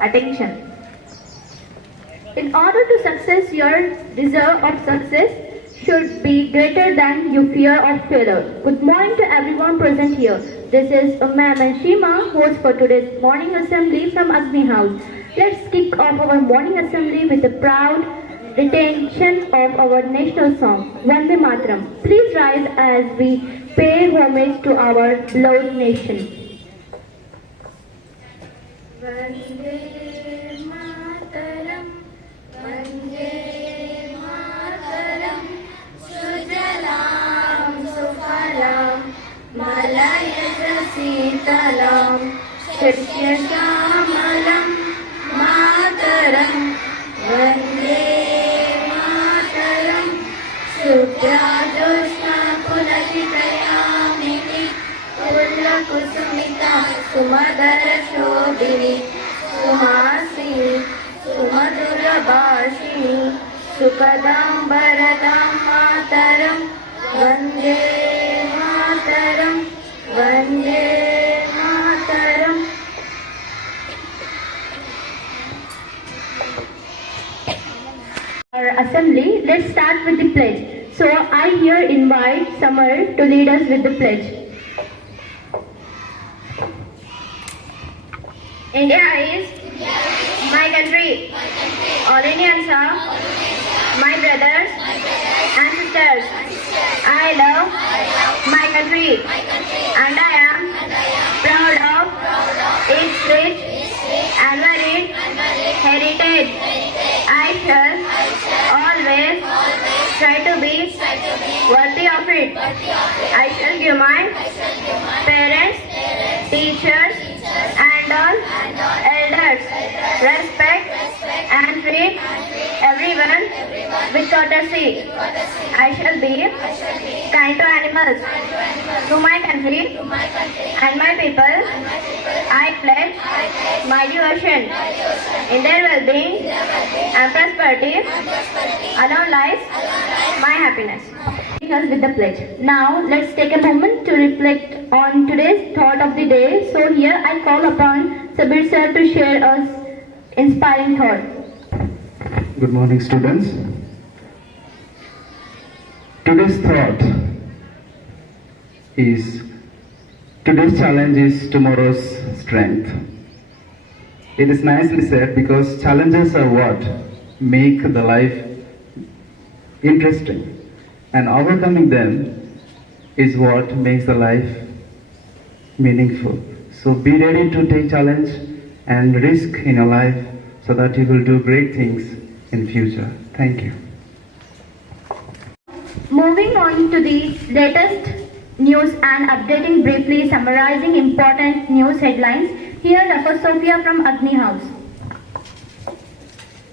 Attention. In order to success, your desire of success should be greater than your fear of failure. Good morning to everyone present here. This is Ma'am and Shima, host for today's morning assembly from AGNI House. Let's kick off our morning assembly with a proud rendition of our national song, Vande Mataram. Please rise as we pay homage to our beloved nation. Vande Mataram, Vande Mataram, Sujalam Sufalam, Malayasa Sitalam, Shatyashamalam, Mataram, Vande Mataram, Supradoshna Pulakitayamini, Pulla Kusumita, Sumadara Shobhini, Sumasini, Sumadura Bhashini, Sukadam Bharadam Mataram, Vande Mataram, Vande Mataram. Our assembly, let's start with the pledge. So I here invite Samar to lead us with the pledge. India is my country. All Indians are my brothers and sisters. I love my country and I am proud of its rich and varied heritage. I shall always try to be worthy of it. I shall give my parents, teachers and all elders respect and treat everyone with courtesy. I shall be kind to animals, to my country and my people. I pledge my devotion in their well-being and prosperity. Alone lies my happiness. With the pledge. Now let's take a moment to reflect on today's thought of the day. So here I call upon Sabir sir to share us inspiring thought. Good morning, students. Today's thought is today's challenge is tomorrow's strength. It is nicely said because challenges are what make the life interesting, and overcoming them is what makes the life meaningful. So be ready to take challenge and risk in your life so that you will do great things in future. Thank you. Moving on to the latest news and updating briefly summarizing important news headlines. Here Fro7th from AGNI House.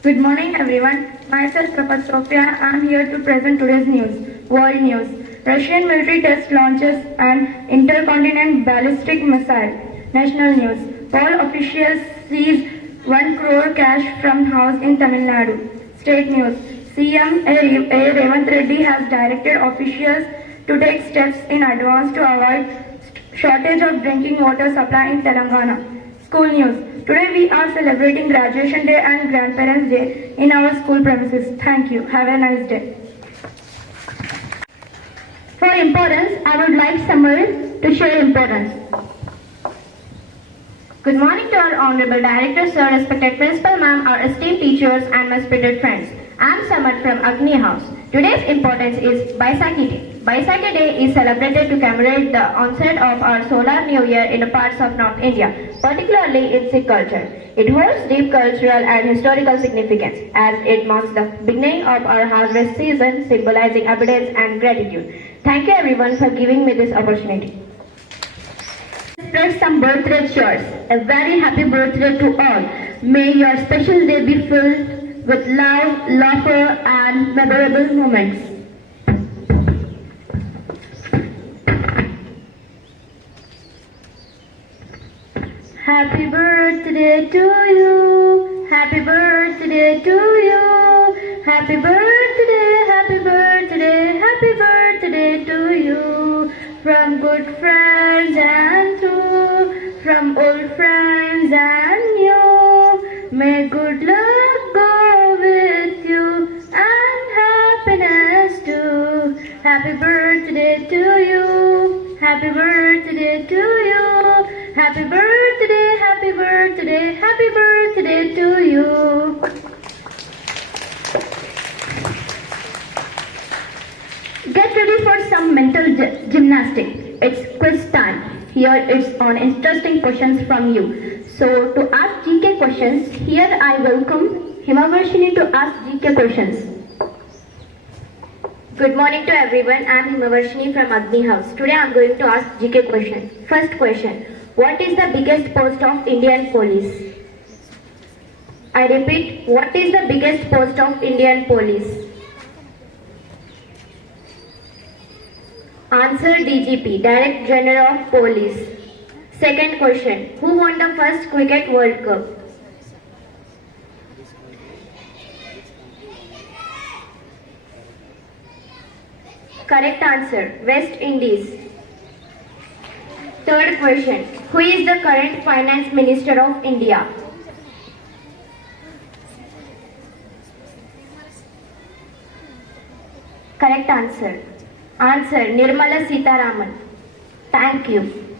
Good morning everyone. Myself Fro7th. I am here to present today's news. World news. Russian military test launches an intercontinental ballistic missile. National news. All officials seize 1 crore cash from house in Tamil Nadu. State news. CM Fro7th Reddy has directed officials to take steps in advance to avoid shortage of drinking water supply in Telangana. School news. Today we are celebrating Graduation Day and Grandparents Day in our school premises. Thank you. Have a nice day. For importance, I would like Samar to share importance. Good morning to our Honorable Director, Sir, respected Principal Ma'am, our esteemed teachers and my spirited friends. I am Samar from AGNI House. Today's importance is Baisakhi Day. Baisakhi Day is celebrated to commemorate the onset of our solar new year in parts of North India, particularly in Sikh culture. It holds deep cultural and historical significance as it marks the beginning of our harvest season, symbolizing abundance and gratitude. Thank you everyone for giving me this opportunity. Spread some birthday cheers. A very happy birthday to all. May your special day be filled with love, laughter and memorable moments. Happy birthday to you. Happy birthday to you. Happy birthday, happy birthday, happy birthday to you. From good friends and true, from old friends and new. May good luck go with you and happiness too. Happy birthday to you. Happy birthday to you. Happy birthday, happy birthday, happy birthday to you. Get ready for some mental gymnastics. It's quiz time. Here it's on interesting questions from you. So to ask GK questions, here I welcome Himavarshini to ask GK questions. Good morning to everyone. I am Himavarshini from AGNI House. Today I am going to ask GK questions. First question. What is the biggest post of Indian police? I repeat, what is the biggest post of Indian police? Answer DGP, Director General of Police. Second question. Who won the first Cricket World Cup? Correct answer, West Indies. Third question. Who is the current Finance Minister of India? Correct answer. Answer, Nirmala Sitharaman. Thank you.